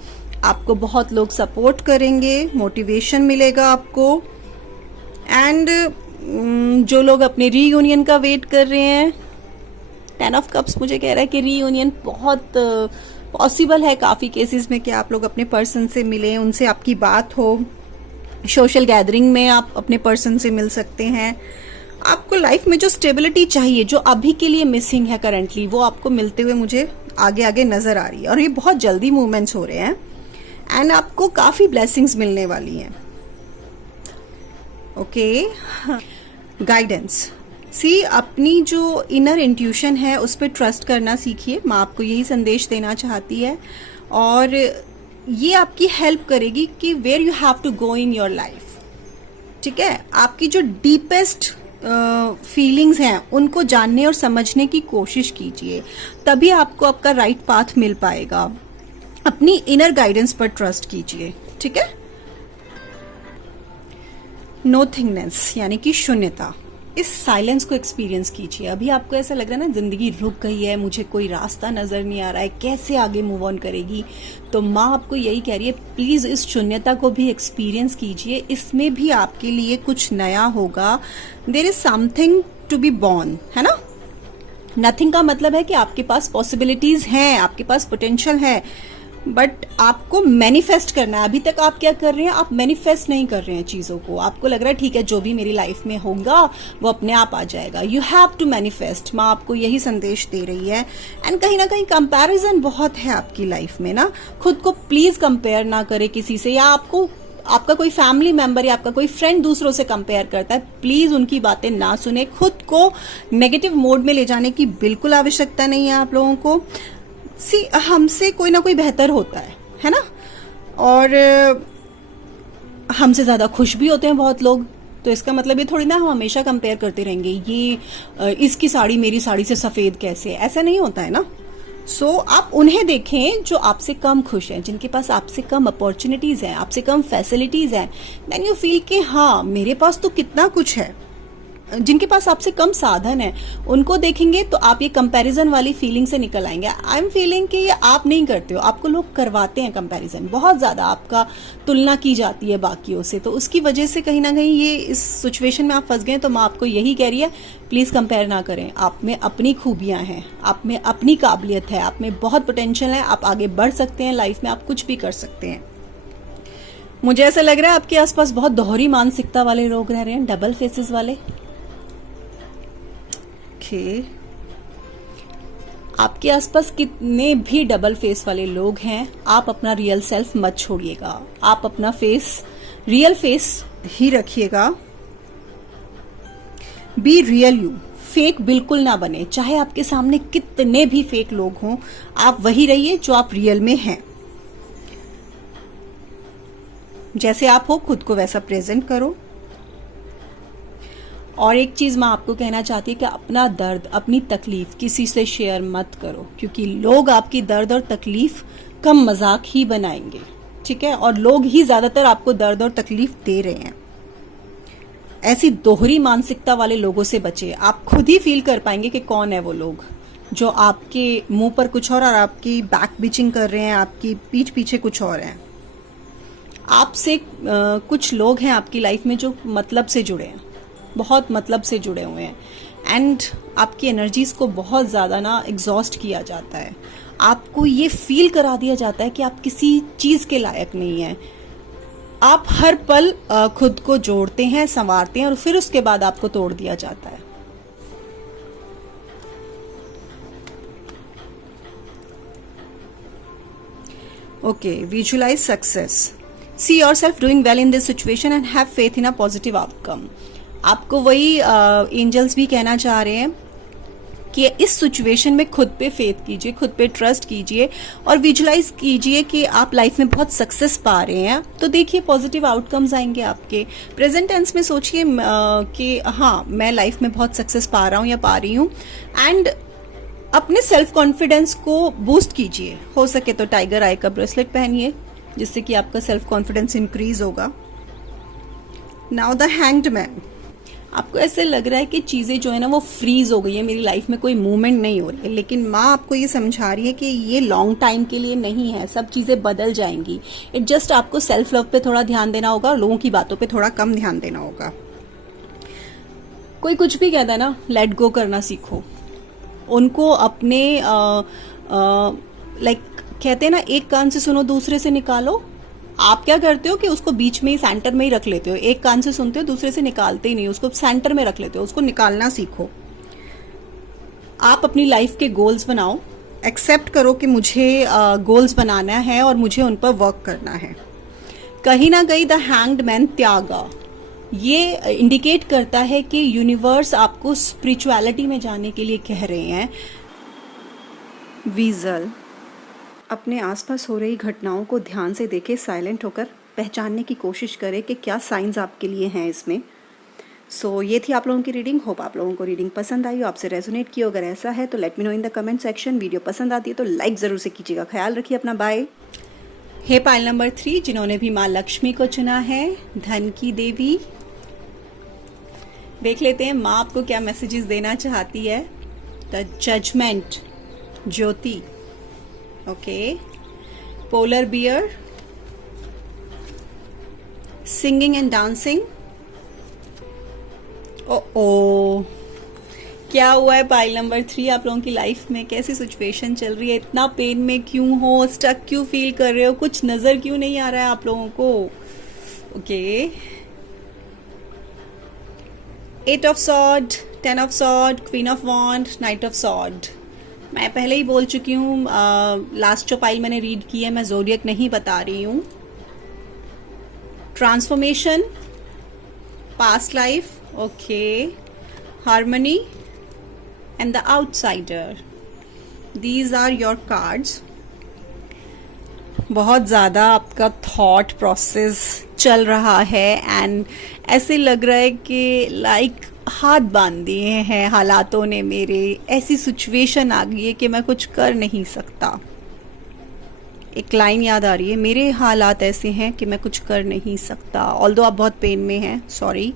आपको बहुत लोग सपोर्ट करेंगे, मोटिवेशन मिलेगा आपको। एंड जो लोग अपने रीयूनियन का वेट कर रहे हैं, 10 ऑफ कप्स मुझे कह रहा है कि रीयूनियन बहुत पॉसिबल है काफी केसेस में, कि आप लोग अपने पर्सन से मिलें, उनसे आपकी बात हो। सोशल गैदरिंग में आप अपने पर्सन से मिल सकते हैं। आपको लाइफ में जो स्टेबिलिटी चाहिए, जो अभी के लिए मिसिंग है करंटली, वो आपको मिलते हुए मुझे आगे आगे नजर आ रही है, और ये बहुत जल्दी मूवमेंट्स हो रहे हैं। एंड आपको काफी ब्लेसिंग्स मिलने वाली हैं। ओके, गाइडेंस सी, अपनी जो इनर इंट्यूशन है उस पर ट्रस्ट करना सीखिए। माँ आपको यही संदेश देना चाहती है, और ये आपकी हेल्प करेगी कि where you have to go in your life. ठीक है, आपकी जो डीपेस्ट फीलिंग्स हैं उनको जानने और समझने की कोशिश कीजिए, तभी आपको आपका राइट पाथ मिल पाएगा। अपनी इनर गाइडेंस पर ट्रस्ट कीजिए। ठीक है, नोथिंगनेस यानी कि शून्यता, इस साइलेंस को एक्सपीरियंस कीजिए। अभी आपको ऐसा लग रहा है ना, जिंदगी रुक गई है, मुझे कोई रास्ता नजर नहीं आ रहा है, कैसे आगे मूव ऑन करेगी। तो माँ आपको यही कह रही है, प्लीज इस शून्यता को भी एक्सपीरियंस कीजिए, इसमें भी आपके लिए कुछ नया होगा। There is something to be born, है ना। नथिंग का मतलब है कि आपके पास पॉसिबिलिटीज हैं, आपके पास पोटेंशियल है, बट आपको मैनिफेस्ट करना है। अभी तक आप क्या कर रहे हैं, आप मैनिफेस्ट नहीं कर रहे हैं चीजों को। आपको लग रहा है ठीक है, जो भी मेरी लाइफ में होगा वो अपने आप आ जाएगा। यू हैव टू मैनिफेस्ट, माँ आपको यही संदेश दे रही है। एंड कहीं ना कहीं कंपैरिजन बहुत है आपकी लाइफ में ना। खुद को प्लीज कंपेयर ना करे किसी से, या आपको आपका कोई फैमिली मेंबर या आपका कोई फ्रेंड दूसरों से कंपेयर करता है, प्लीज उनकी बातें ना सुने। खुद को नेगेटिव मोड में ले जाने की बिल्कुल आवश्यकता नहीं है आप लोगों को। सी, हमसे कोई ना कोई बेहतर होता है ना, और हमसे ज्यादा खुश भी होते हैं बहुत लोग। तो इसका मतलब ये थोड़ी ना हम हमेशा कंपेयर करते रहेंगे, ये इसकी साड़ी मेरी साड़ी से सफेद कैसे, ऐसा नहीं होता है ना। सो आप उन्हें देखें जो आपसे कम खुश हैं, जिनके पास आपसे कम अपॉर्चुनिटीज हैं, आपसे कम फैसिलिटीज हैं। देन यू फील कि हाँ, मेरे पास तो कितना कुछ है। जिनके पास आपसे कम साधन है, उनको देखेंगे तो आप ये कंपैरिजन वाली फीलिंग से निकल आएंगे। आई एम फीलिंग कि ये आप नहीं करते हो, आपको लोग करवाते हैं कंपैरिजन, बहुत ज्यादा आपका तुलना की जाती है बाकियों से। तो उसकी वजह से कहीं ना कहीं ये इस सिचुएशन में आप फंस गए। तो मैं आपको यही कह रही है, प्लीज कंपेयर ना करें। आप में अपनी खूबियां हैं, आप में अपनी काबिलियत है, आप में बहुत पोटेंशियल है, आप आगे बढ़ सकते हैं लाइफ में, आप कुछ भी कर सकते हैं। मुझे ऐसा लग रहा है आपके आसपास बहुत दोहरी मानसिकता वाले लोग रह रहे हैं, डबल फेसेस वाले। आपके आसपास कितने भी डबल फेस वाले लोग हैं, आप अपना रियल सेल्फ मत छोड़िएगा। आप अपना फेस रियल फेस ही रखिएगा। बी रियल यू, फेक बिल्कुल ना बने। चाहे आपके सामने कितने भी फेक लोग हों, आप वही रहिए जो आप रियल में हैं। जैसे आप हो, खुद को वैसा प्रेजेंट करो। और एक चीज़ मैं आपको कहना चाहती हूँ कि अपना दर्द, अपनी तकलीफ किसी से शेयर मत करो, क्योंकि लोग आपकी दर्द और तकलीफ का मजाक ही बनाएंगे, ठीक है? और लोग ही ज़्यादातर आपको दर्द और तकलीफ दे रहे हैं। ऐसी दोहरी मानसिकता वाले लोगों से बचे। आप खुद ही फील कर पाएंगे कि कौन है वो लोग जो आपके मुंह पर कुछ और आपकी बैक बिचिंग कर रहे हैं, आपकी पीठ पीछे कुछ और हैं। आपसे कुछ लोग हैं आपकी लाइफ में जो मतलब से जुड़े हैं, बहुत मतलब से जुड़े हुए हैं, एंड आपकी एनर्जीज को बहुत ज़्यादा ना एग्जॉस्ट किया जाता है। आपको ये फील करा दिया जाता है कि आप किसी चीज़ के लायक नहीं हैं। आप हर पल खुद को जोड़ते हैं, संवारते हैं, और फिर उसके बाद आपको तोड़ दिया जाता है। Okay, visualise success, see yourself doing well in this situation and have faith in a positive outcome. आपको वही एंजल्स भी कहना चाह रहे हैं कि इस सिचुएशन में खुद पे फेथ कीजिए, खुद पे ट्रस्ट कीजिए और विजुलाइज कीजिए कि आप लाइफ में बहुत सक्सेस पा रहे हैं। तो देखिए पॉजिटिव आउटकम्स आएंगे आपके। प्रेजेंट टेंस में सोचिए कि हाँ, मैं लाइफ में बहुत सक्सेस पा रहा हूँ या पा रही हूँ, एंड अपने सेल्फ कॉन्फिडेंस को बूस्ट कीजिए। हो सके तो टाइगर आई का ब्रेसलेट पहनिए, जिससे कि आपका सेल्फ कॉन्फिडेंस इंक्रीज होगा। नाउ द हैंग्ड मैन, आपको ऐसे लग रहा है कि चीज़ें जो है ना वो फ्रीज हो गई है, मेरी लाइफ में कोई मूवमेंट नहीं हो रही है, लेकिन माँ आपको ये समझा रही है कि ये लॉन्ग टाइम के लिए नहीं है, सब चीज़ें बदल जाएंगी। इट जस्ट आपको सेल्फ लव पे थोड़ा ध्यान देना होगा और लोगों की बातों पे थोड़ा कम ध्यान देना होगा। कोई कुछ भी कहता है ना, लेट गो करना सीखो। उनको अपने लाइक कहते हैं ना, एक कान से सुनो दूसरे से निकालो। आप क्या करते हो कि उसको बीच में ही, सेंटर में ही रख लेते हो। एक कान से सुनते हो, दूसरे से निकालते ही नहीं, उसको सेंटर में रख लेते हो। उसको निकालना सीखो। आप अपनी लाइफ के गोल्स बनाओ, एक्सेप्ट करो कि मुझे गोल्स बनाना है और मुझे उन पर वर्क करना है। कहीं ना कहीं द हैंग्ड मैन, त्यागा, ये इंडिकेट करता है कि यूनिवर्स आपको स्पिरिचुअलिटी में जाने के लिए कह रहे हैं। वीजल, अपने आसपास हो रही घटनाओं को ध्यान से देखे, साइलेंट होकर पहचानने की कोशिश करें कि क्या साइंस आपके लिए हैं इसमें। सो ये थी आप लोगों की रीडिंग। होप आप लोगों को रीडिंग पसंद आई हो, आपसे रेजोनेट की हो। अगर ऐसा है तो let me know in the comment section. Video पसंद आती है तो लाइक ज़रूर से कीजिएगा। ख्याल रखिए अपना, बाय। हे पाइल नंबर 3, जिन्होंने भी माँ लक्ष्मी को चुना है, धन की देवी। देख लेते हैं माँ आपको क्या मैसेजेस देना चाहती है। The judgement, Jyoti. Okay, polar bear, singing and dancing. ओ क्या हुआ है पाइल नंबर 3? आप लोगों की लाइफ में कैसी सिचुएशन चल रही है? इतना पेन में क्यों हो? स्टक क्यों फील कर रहे हो? कुछ नजर क्यों नहीं आ रहा है आप लोगों को? Okay, 8 of sword, 10 of sword, queen of wand, knight of sword. मैं पहले ही बोल चुकी हूँ, लास्ट जो पाइल मैंने रीड की है, मैं ज़ोडिएक नहीं बता रही हूँ। Transformation, past life, okay, harmony and the outsider. These are your cards. बहुत ज़्यादा आपका थॉट प्रोसेस चल रहा है एंड ऐसे लग रहा है कि लाइक हाथ बांध दिए हैं हालातों ने मेरे। ऐसी सिचुएशन आ गई है कि मैं कुछ कर नहीं सकता। एक लाइन याद आ रही है, मेरे हालात ऐसे हैं कि मैं कुछ कर नहीं सकता। ऑल्दो आप बहुत पेन में हैं, सॉरी,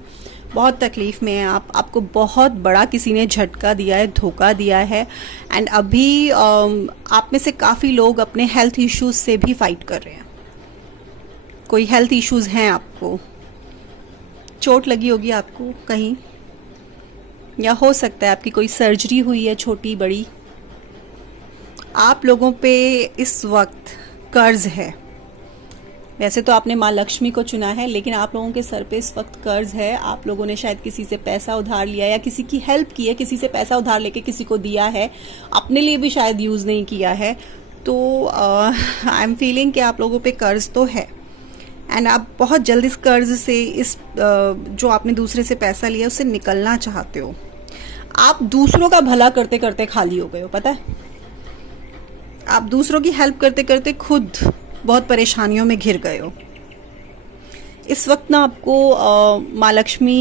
बहुत तकलीफ में हैं आप। आपको बहुत बड़ा किसी ने झटका दिया है, धोखा दिया है, एंड अभी आप में से काफ़ी लोग अपने हेल्थ इश्यूज से भी फाइट कर रहे हैं। कोई हेल्थ इश्यूज हैं आपको, चोट लगी होगी आपको कहीं, या हो सकता है आपकी कोई सर्जरी हुई है छोटी बड़ी। आप लोगों पे इस वक्त कर्ज है। वैसे तो आपने माँ लक्ष्मी को चुना है, लेकिन आप लोगों के सर पे इस वक्त कर्ज है। आप लोगों ने शायद किसी से पैसा उधार लिया या किसी की हेल्प की है, किसी से पैसा उधार लेके किसी को दिया है, अपने लिए भी शायद यूज़ नहीं किया है। तो आई एम फीलिंग कि आप लोगों पे कर्ज तो है, एंड आप बहुत जल्द इस कर्ज से, इस जो आपने दूसरे से पैसा लिया उससे निकलना चाहते हो। आप दूसरों का भला करते करते खाली हो गए हो, पता है? आप दूसरों की हेल्प करते करते खुद बहुत परेशानियों में घिर गए हो। इस वक्त ना आपको माँ लक्ष्मी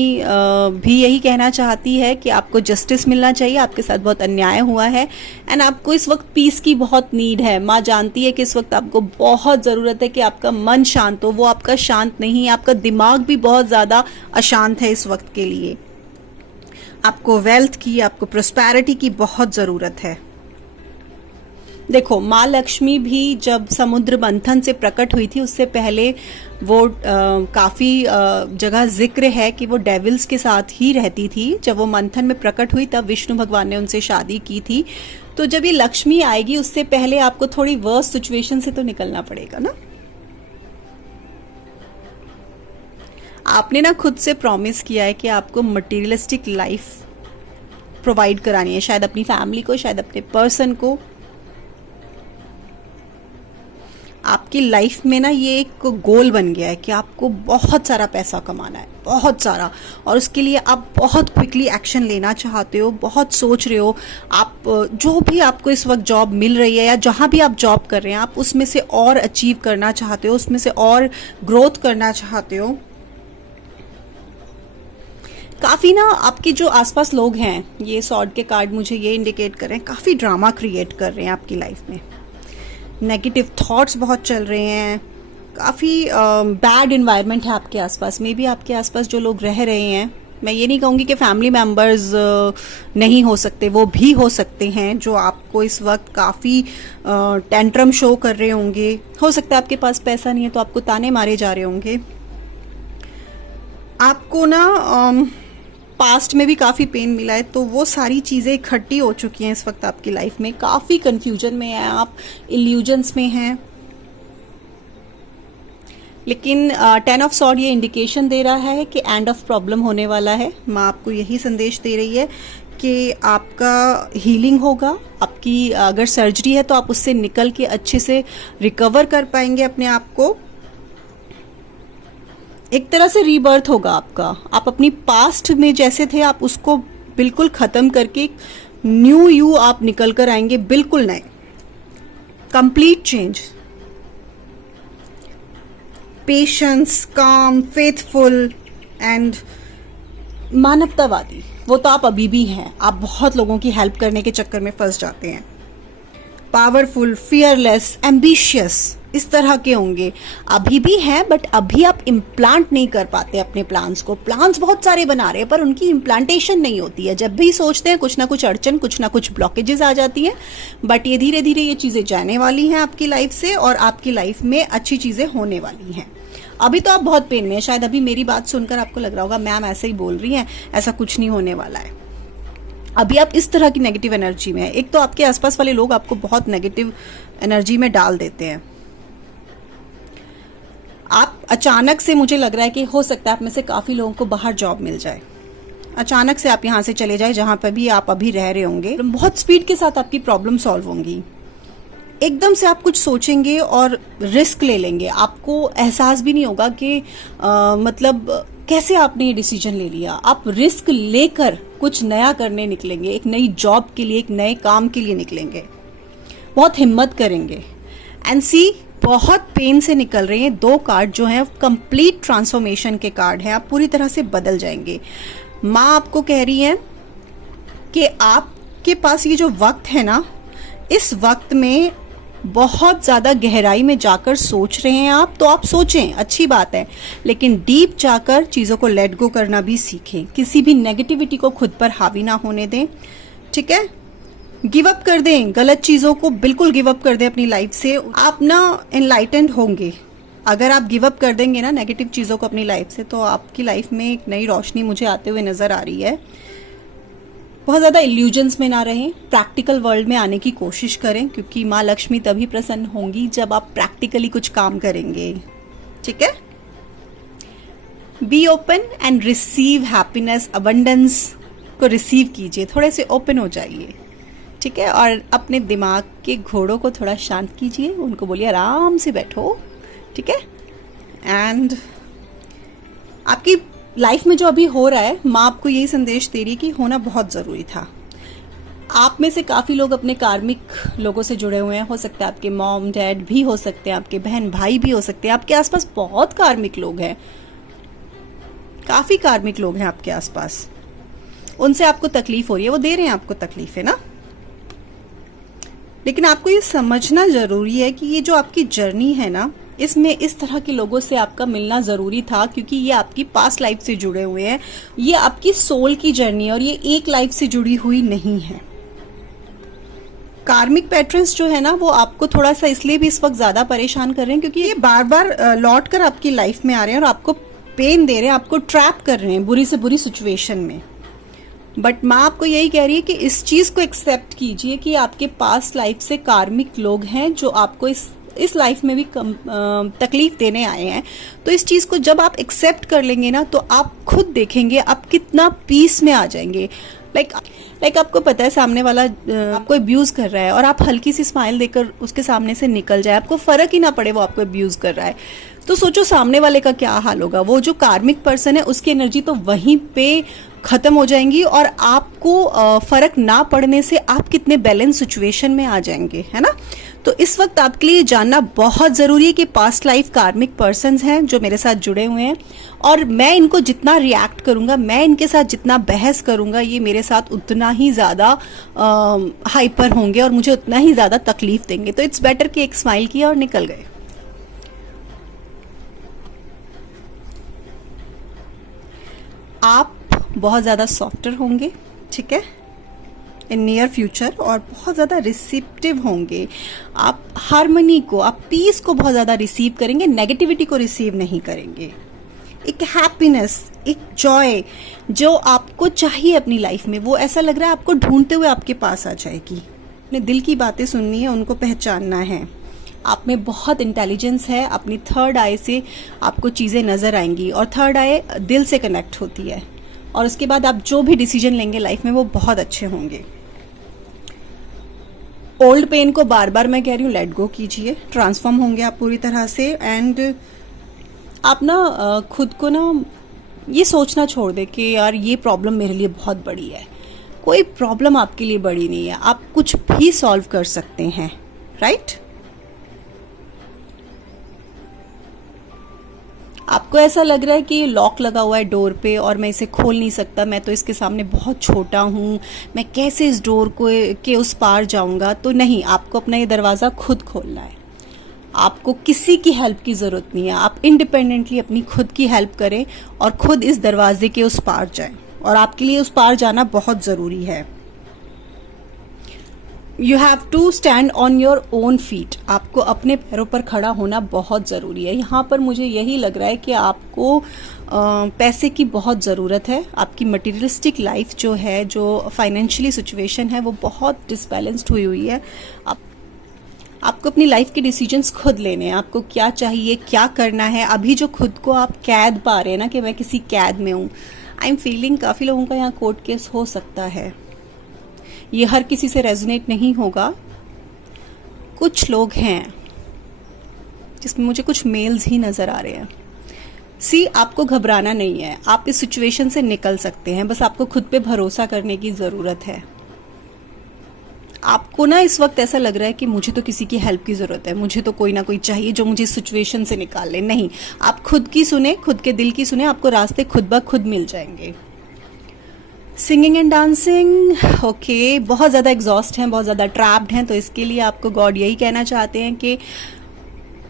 भी यही कहना चाहती है कि आपको जस्टिस मिलना चाहिए, आपके साथ बहुत अन्याय हुआ है एंड आपको इस वक्त पीस की बहुत नीड है। माँ जानती है कि इस वक्त आपको बहुत ज़रूरत है कि आपका मन शांत हो, वो आपका शांत नहीं है, आपका दिमाग भी बहुत ज़्यादा अशांत है इस वक्त के लिए। आपको वेल्थ की, आपको प्रोस्पेरिटी की बहुत ज़रूरत है। देखो, माँ लक्ष्मी भी जब समुद्र मंथन से प्रकट हुई थी उससे पहले वो काफ़ी जगह जिक्र है कि वो डेविल्स के साथ ही रहती थी। जब वो मंथन में प्रकट हुई तब विष्णु भगवान ने उनसे शादी की थी। तो जब ये लक्ष्मी आएगी उससे पहले आपको थोड़ी वर्स्ट सिचुएशन से तो निकलना पड़ेगा ना। आपने ना खुद से प्रॉमिस किया है कि आपको मटेरियलिस्टिक लाइफ प्रोवाइड करानी है, शायद अपनी फैमिली को, शायद अपने पर्सन को। आपकी लाइफ में ना ये एक गोल बन गया है कि आपको बहुत सारा पैसा कमाना है, बहुत सारा, और उसके लिए आप बहुत क्विकली एक्शन लेना चाहते हो, बहुत सोच रहे हो। आप जो भी आपको इस वक्त जॉब मिल रही है या जहाँ भी आप जॉब कर रहे हैं, आप उसमें से और अचीव करना चाहते हो, उसमें से और ग्रोथ करना चाहते हो। काफ़ी ना आपके जो आसपास लोग हैं, ये सॉर्ड के कार्ड मुझे ये इंडिकेट कर रहे हैं, काफ़ी ड्रामा क्रिएट कर रहे हैं आपकी लाइफ में। नेगेटिव थॉट्स बहुत चल रहे हैं, काफ़ी बैड इन्वायरमेंट है आपके आसपास। मे बी आपके आसपास जो लोग रह रहे हैं, मैं ये नहीं कहूँगी कि फैमिली मेम्बर्स नहीं हो सकते, वो भी हो सकते हैं, जो आपको इस वक्त काफ़ी टेंट्रम शो कर रहे होंगे। हो सकता है आपके पास पैसा नहीं है तो आपको ताने मारे जा रहे होंगे। आपको ना पास्ट में भी काफ़ी पेन मिला है, तो वो सारी चीज़ें इकट्ठी हो चुकी हैं इस वक्त आपकी लाइफ में। काफ़ी कंफ्यूजन में है आप, इल्यूजन्स में हैं। लेकिन 10 ऑफ सॉर्ड ये इंडिकेशन दे रहा है कि एंड ऑफ प्रॉब्लम होने वाला है। माँ आपको यही संदेश दे रही है कि आपका हीलिंग होगा। आपकी अगर सर्जरी है तो आप उससे निकल के अच्छे से रिकवर कर पाएंगे अपने आप को। एक तरह से रीबर्थ होगा आपका। आप अपनी पास्ट में जैसे थे आप उसको बिल्कुल ख़त्म करके न्यू यू आप निकल कर आएंगे, बिल्कुल नए, कंप्लीट चेंज। पेशेंस, काम, फेथफुल एंड मानवतावादी, वो तो आप अभी भी हैं। आप बहुत लोगों की हेल्प करने के चक्कर में फंस जाते हैं। पावरफुल, फियरलेस, एम्बिशियस, इस तरह के होंगे, अभी भी हैं, बट अभी आप इम्प्लांट नहीं कर पाते अपने प्लान्स को। प्लान्स बहुत सारे बना रहे हैं पर उनकी इम्प्लांटेशन नहीं होती है। जब भी सोचते हैं कुछ ना कुछ अड़चन, कुछ ना कुछ ब्लॉकेजेस आ जाती हैं। बट ये धीरे धीरे ये चीज़ें जाने वाली हैं आपकी लाइफ से और आपकी लाइफ में अच्छी चीज़ें होने वाली हैं। अभी तो आप बहुत पेन में हैं। शायद अभी मेरी बात सुनकर आपको लग रहा होगा मैम ऐसे ही बोल रही हैं, ऐसा कुछ नहीं होने वाला है। अभी आप इस तरह की नेगेटिव एनर्जी में हैं। एक तो आपके आसपास वाले लोग आपको बहुत नेगेटिव एनर्जी में डाल देते हैं। आप अचानक से, मुझे लग रहा है कि हो सकता है आप में से काफ़ी लोगों को बाहर जॉब मिल जाए, अचानक से आप यहाँ से चले जाए जहाँ पर भी आप अभी रह रहे होंगे। बहुत स्पीड के साथ आपकी प्रॉब्लम सॉल्व होंगी। एकदम से आप कुछ सोचेंगे और रिस्क ले लेंगे। आपको एहसास भी नहीं होगा कि मतलब कैसे आपने ये डिसीजन ले लिया। आप रिस्क लेकर कुछ नया करने निकलेंगे, एक नई जॉब के लिए, एक नए काम के लिए निकलेंगे। बहुत हिम्मत करेंगे। एंड सी, बहुत पेन से निकल रहे हैं। 2 कार्ड जो हैं कंप्लीट ट्रांसफॉर्मेशन के कार्ड हैं। आप पूरी तरह से बदल जाएंगे। माँ आपको कह रही है कि आपके पास ये जो वक्त है ना, इस वक्त में बहुत ज़्यादा गहराई में जाकर सोच रहे हैं आप, तो आप सोचें, अच्छी बात है, लेकिन डीप जाकर चीज़ों को लेट गो करना भी सीखें। किसी भी नेगेटिविटी को खुद पर हावी ना होने दें, ठीक है। गिव अप कर दें, गलत चीज़ों को बिल्कुल गिव अप कर दें अपनी लाइफ से। आप ना एनलाइटेंड होंगे। अगर आप गिव अप कर देंगे ना नेगेटिव चीज़ों को अपनी लाइफ से, तो आपकी लाइफ में एक नई रोशनी मुझे आते हुए नज़र आ रही है। बहुत ज़्यादा इल्यूजन्स में ना रहें, प्रैक्टिकल वर्ल्ड में आने की कोशिश करें, क्योंकि माँ लक्ष्मी तभी प्रसन्न होंगी जब आप प्रैक्टिकली कुछ काम करेंगे, ठीक है। Be open and receive happiness, abundance को रिसीव कीजिए, थोड़े से ओपन हो जाइए, ठीक है। और अपने दिमाग के घोड़ों को थोड़ा शांत कीजिए, उनको बोलिए आराम से बैठो, ठीक है। एंड आपकी लाइफ में जो अभी हो रहा है, माँ आपको यही संदेश दे रही है कि होना बहुत ज़रूरी था। आप में से काफ़ी लोग अपने कार्मिक लोगों से जुड़े हुए हैं। हो सकता है आपके मॉम डैड भी हो सकते हैं, आपके बहन भाई भी हो सकते हैं, आपके आसपास बहुत कार्मिक लोग हैं, काफी कार्मिक लोग हैं आपके आसपास, उनसे आपको तकलीफ हो रही है, वो दे रहे हैं आपको तकलीफ, है ना। लेकिन आपको ये समझना जरूरी है कि ये जो आपकी जर्नी है ना, इसमें इस तरह के लोगों से आपका मिलना जरूरी था, क्योंकि ये आपकी पास्ट लाइफ से जुड़े हुए हैं। ये आपकी सोल की जर्नी है और ये एक लाइफ से जुड़ी हुई नहीं है। कार्मिक पैटर्न्स जो है ना, वो आपको थोड़ा सा इसलिए भी इस वक्त ज्यादा परेशान कर रहे हैं क्योंकि ये बार बार लौट कर आपकी लाइफ में आ रहे हैं और आपको पेन दे रहे हैं, आपको ट्रैप कर रहे हैं बुरी से बुरी सिचुएशन में। बट माँ आपको यही कह रही है कि इस चीज को एक्सेप्ट कीजिए कि आपके पास्ट लाइफ से कार्मिक लोग हैं जो आपको इस लाइफ में भी तकलीफ देने आए हैं। तो इस चीज को जब आप एक्सेप्ट कर लेंगे ना, तो आप खुद देखेंगे आप कितना पीस में आ जाएंगे। लाइक आपको पता है सामने वाला आपको अब्यूज कर रहा है और आप हल्की सी स्माइल देकर उसके सामने से निकल जाए, आपको फर्क ही ना पड़े वो आपको अब्यूज कर रहा है, तो सोचो सामने वाले का क्या हाल होगा। वो जो कार्मिक पर्सन है उसकी एनर्जी तो वहीं पे खत्म हो जाएंगी और आपको फर्क ना पड़ने से आप कितने बैलेंस सिचुएशन में आ जाएंगे, है ना। तो इस वक्त आपके लिए जानना बहुत जरूरी है कि पास्ट लाइफ कार्मिक पर्सन्स हैं जो मेरे साथ जुड़े हुए हैं, और मैं इनको जितना रिएक्ट करूंगा, मैं इनके साथ जितना बहस करूंगा, ये मेरे साथ उतना ही ज्यादा हाइपर होंगे और मुझे उतना ही ज्यादा तकलीफ देंगे। तो इट्स बेटर कि एक स्माइल किया और निकल गए। आप बहुत ज़्यादा सॉफ्टर होंगे, ठीक है, इन नियर फ्यूचर, और बहुत ज़्यादा रिसीप्टिव होंगे। आप हार्मनी को, आप पीस को बहुत ज़्यादा रिसीव करेंगे, नेगेटिविटी को रिसीव नहीं करेंगे। एक हैप्पीनेस, एक जॉय जो आपको चाहिए अपनी लाइफ में, वो ऐसा लग रहा है आपको ढूंढते हुए आपके पास आ जाएगी। अपने दिल की बातें सुननी है, उनको पहचानना है। आप में बहुत इंटेलिजेंस है, अपनी थर्ड आई से आपको चीज़ें नज़र आएंगी, और थर्ड आई दिल से कनेक्ट होती है, और उसके बाद आप जो भी डिसीजन लेंगे लाइफ में वो बहुत अच्छे होंगे। ओल्ड पेन को बार बार मैं कह रही हूँ लेट गो कीजिए, ट्रांसफॉर्म होंगे आप पूरी तरह से। एंड आप ना खुद को ना ये सोचना छोड़ दे कि यार ये प्रॉब्लम मेरे लिए बहुत बड़ी है। कोई प्रॉब्लम आपके लिए बड़ी नहीं है, आप कुछ भी सॉल्व कर सकते हैं, राइट। आपको ऐसा लग रहा है कि लॉक लगा हुआ है डोर पे और मैं इसे खोल नहीं सकता, मैं तो इसके सामने बहुत छोटा हूँ, मैं कैसे इस डोर को के उस पार जाऊंगा। तो नहीं, आपको अपना ये दरवाज़ा खुद खोलना है। आपको किसी की हेल्प की ज़रूरत नहीं है, आप इंडिपेंडेंटली अपनी खुद की हेल्प करें और खुद इस दरवाजे के उस पार जाएं, और आपके लिए उस पार जाना बहुत ज़रूरी है। You have to stand on your own feet, आपको अपने पैरों पर खड़ा होना बहुत ज़रूरी है। यहाँ पर मुझे यही लग रहा है कि आपको पैसे की बहुत ज़रूरत है। आपकी मटेरियलिस्टिक लाइफ जो है, जो फाइनेंशियली सिचुएशन है, वो बहुत डिसबैलेंस्ड हुई है। आपको अपनी लाइफ के डिसीजंस खुद लेने हैं, आपको क्या चाहिए, क्या करना है। अभी जो खुद को आप कैद पा रहे हैं ना कि मैं किसी कैद में हूँ, आई एम फीलिंग काफ़ी लोगों का यहाँ कोर्ट केस हो सकता है। ये हर किसी से रेजोनेट नहीं होगा, कुछ लोग हैं जिसमें मुझे कुछ मेल्स ही नजर आ रहे हैं। सी, आपको घबराना नहीं है, आप इस सिचुएशन से निकल सकते हैं, बस आपको खुद पे भरोसा करने की जरूरत है। आपको ना इस वक्त ऐसा लग रहा है कि मुझे तो किसी की हेल्प की जरूरत है, मुझे तो कोई ना कोई चाहिए जो मुझे इस सिचुएशन से निकाल ले। नहीं, आप खुद की सुने, खुद के दिल की सुने, आपको रास्ते खुद ब खुद मिल जाएंगे। सिंगिंग एंड डांसिंग, ओके, बहुत ज़्यादा एग्जॉस्ट हैं, बहुत ज़्यादा ट्रैप्ड हैं, तो इसके लिए आपको गॉड यही कहना चाहते हैं कि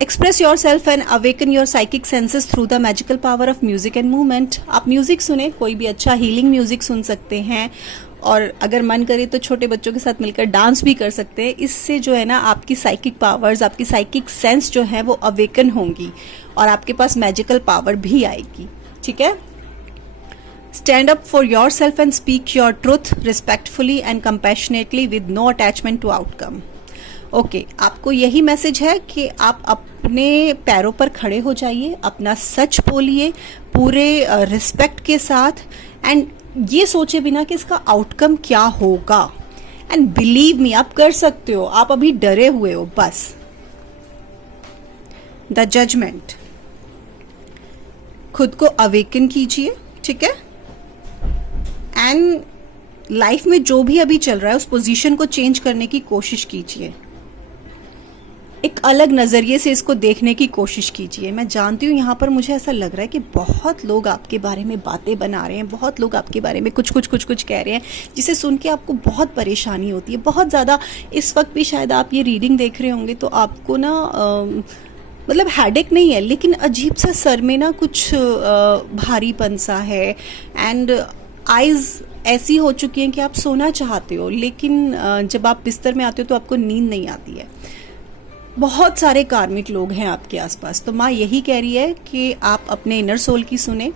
express your self and awaken your psychic senses through the magical power of music and movement. आप म्यूजिक सुने, कोई भी अच्छा हीलिंग म्यूजिक सुन सकते हैं, और अगर मन करे तो छोटे बच्चों के साथ मिलकर डांस भी कर सकते हैं। इससे जो है ना आपकी साइकिक पावर्स, आपकी साइकिक सेंस जो है वो अवेकन होंगी और आपके पास मैजिकल पावर भी आएगी, ठीक है। Stand up for yourself and speak your truth respectfully and compassionately with no attachment to outcome. Okay, आपको यही मैसेज है कि आप अपने पैरों पर खड़े हो जाइए, अपना सच बोलिए पूरे रिस्पेक्ट के साथ, एंड ये सोचे बिना कि इसका आउटकम क्या होगा। एंड बिलीव मी, आप कर सकते हो, आप अभी डरे हुए हो बस। द जजमेंट, खुद को अवेकन कीजिए, ठीक है। एंड लाइफ में जो भी अभी चल रहा है उस पोजीशन को चेंज करने की कोशिश कीजिए। एक अलग नज़रिए से इसको देखने की कोशिश कीजिए। मैं जानती हूँ यहाँ पर मुझे ऐसा लग रहा है कि बहुत लोग आपके बारे में बातें बना रहे हैं, बहुत लोग आपके बारे में कुछ कह रहे हैं, जिसे सुन के आपको बहुत परेशानी होती है, बहुत ज़्यादा। इस वक्त भी शायद आप ये रीडिंग देख रहे होंगे तो आपको ना मतलब हेडेक नहीं है, लेकिन अजीब सा सर में ना कुछ भारीपन सा है, एंड आइज़ ऐसी हो चुकी हैं कि आप सोना चाहते हो, लेकिन जब आप बिस्तर में आते हो तो आपको नींद नहीं आती है। बहुत सारे कार्मिक लोग हैं आपके आसपास। तो माँ यही कह रही है कि आप अपने इनर सोल की सुने,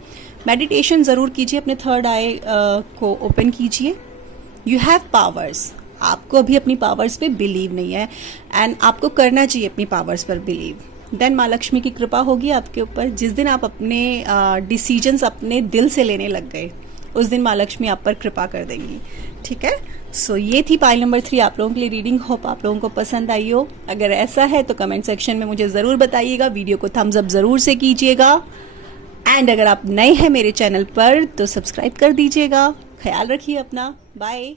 मेडिटेशन ज़रूर कीजिए, अपने थर्ड आई को ओपन कीजिए। You have powers. आपको अभी अपनी पावर्स पे बिलीव नहीं है, एंड आपको करना चाहिए अपनी पावर्स पर बिलीव। देन माँ लक्ष्मी की कृपा होगी आपके ऊपर। जिस दिन आप अपने डिसीजंस अपने दिल से लेने लग गए, उस दिन माँ लक्ष्मी आप पर कृपा कर देंगी। ठीक है, सो ये थी पाइल नंबर 3 आप लोगों के लिए रीडिंग। होप आप लोगों को पसंद आई हो। अगर ऐसा है तो कमेंट सेक्शन में मुझे ज़रूर बताइएगा, वीडियो को थम्स अप ज़रूर से कीजिएगा, एंड अगर आप नए हैं मेरे चैनल पर तो सब्सक्राइब कर दीजिएगा। ख्याल रखिए अपना, बाय।